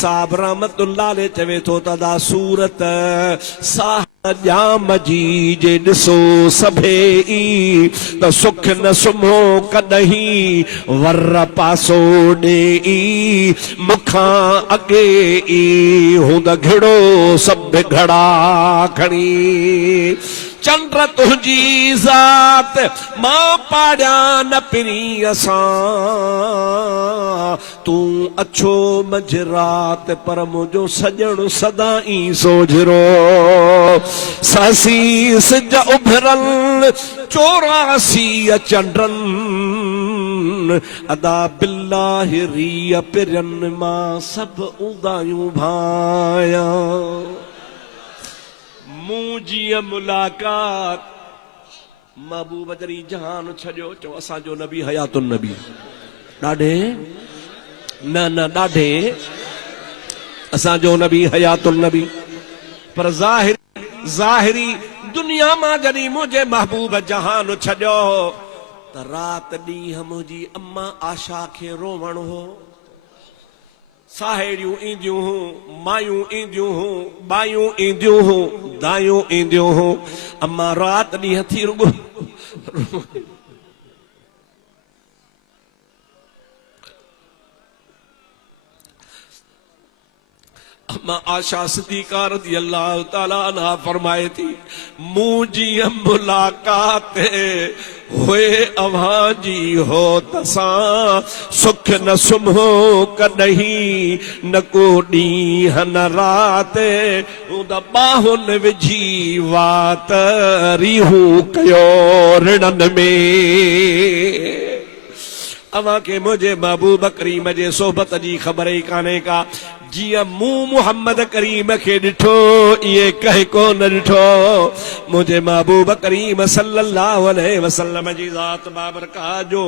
साहब रहमतुल्लाह अलैह चवे थो तदा सूरत जाम जी जे ॾिसो सभे ई त सुख न सुम्हो कॾहिं वर पासो ॾे मुखां अॻे ई हूंद घिड़ो सभु घड़ा खणी चंद्र तुंहिंजी ज़ात मां पाड़िया न पिरी असां तूं अछो मंझ रात पर मुंहिंजो सजण सदा ई सोझरो सासी सिज उभरल 84 चंडन अदा बिल्लाहि रिय पिरन मां सब उदायूं भाया मुंहिंजी मुलाकात महबूब जरी जहान छॾियो चओ असांजो नबी हयातुन नबी ॾाढे न ॾाढे असांजो नबी हयातुन नबी पर ज़ाहिरी दुनिया मां जॾहिं मुंहिंजे महबूब जहान छॾियो त रात ॾींहं मुंहिंजी अम्मा आशा खे रोवण हो साहेड़ियूं ईंदियूं हूं मायूं ईंदियूं हूं बायूं ईंदियूं हूं दायूं ईंदियूं हूं अम्मा रात ॾींहं थी रुगो अम्मा आशा सिद्दीक़ा रज़ियल्लाहु ताला अन्हा फरमाए थी मुंहिंजी मुलाकात हुए अव्हां जी हो तसां सुख न सुम्हो कॾहिं न को ॾींहं न रात हूंद बाहुन विझी वात रीहूं कयो रिणन में अव्हां के मुझे महबूब करीम जे सोबत जी ख़बर ही काने का जिया मूं मोहम्मद करीम के ॾिठो ये कह कोन ॾिठो मुझे महबूब करीम सल्लल्लाहु अलैहि वसल्लम जी ज़ात बाबरकात जो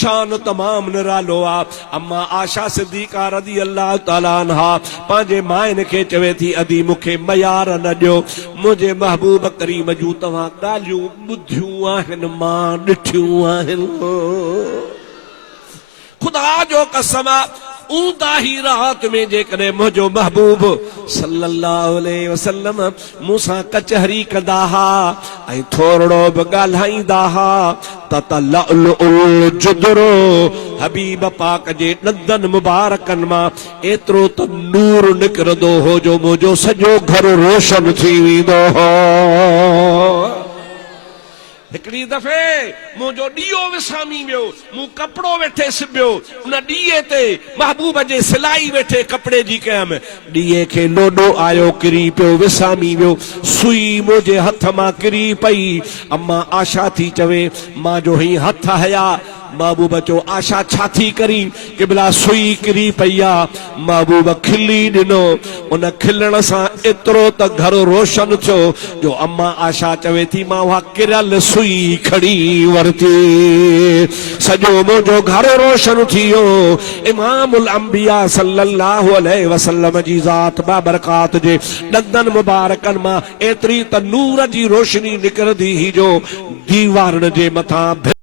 शान तमाम निरालो आ अम्मा आशा सिद्दीक़ा रज़ियल्लाहु ताला अन्हा पंहिंजे माइन खे चवे थी अदी मूंखे मयार न ॾियो मुझे महबूब करीम जूं तव्हां ॻाल्हियूं ॿुधियूं आहिनि मां ॾिठियूं आहिनि खुदा जो कसम ऊंदा ही रात में जेकॾहिं मुंहिंजो महबूब सल्लल्लाहु अलैहि वसल्लम मूंसां कचहरी कंदा हा ऐं थोरो बि ॻाल्हाईंदा हा ततलउल जुदरो हबीब पाक जे ॾंदनि मुबारकनि मां एतिरो त नूर निकिरंदो हो जो मुंहिंजो सॼो घर रोशन थी वेंदो हो हिकिड़ी दफ़े मुंहिंजो ॾीओ विसामी वियो मूं कपिड़ो वेठे सिबियो उन ॾीए ते महबूब जे सिलाई वेठे कपिड़े जी कयमि ॾीए खे लोॾो आयो किरी पियो विसामी वियो सुई मुंहिंजे हथ मां किरी पई अम्मा आशा थी चवे मां जो ही हथ हया महबूब चो आशा छा थी करी किबला सुई किरी पई आ महबूब खिली ॾिनो उन खिलण सां एतिरो त घर रोशन थियो जो अम्मा आशा चवे थी मां उहा किरल सुई खड़ी वरती सॼो मुंहिंजो घर रोशन थी वियो इमामुल अंबिया सल्लल्लाहु अलैहि वसल्लम जी ज़ात बाबरकात जे ॾंदनि मुबारकनि मां एतिरी त नूर जी रोशनी निकिरंदी ही जो दीवारनि जे मथां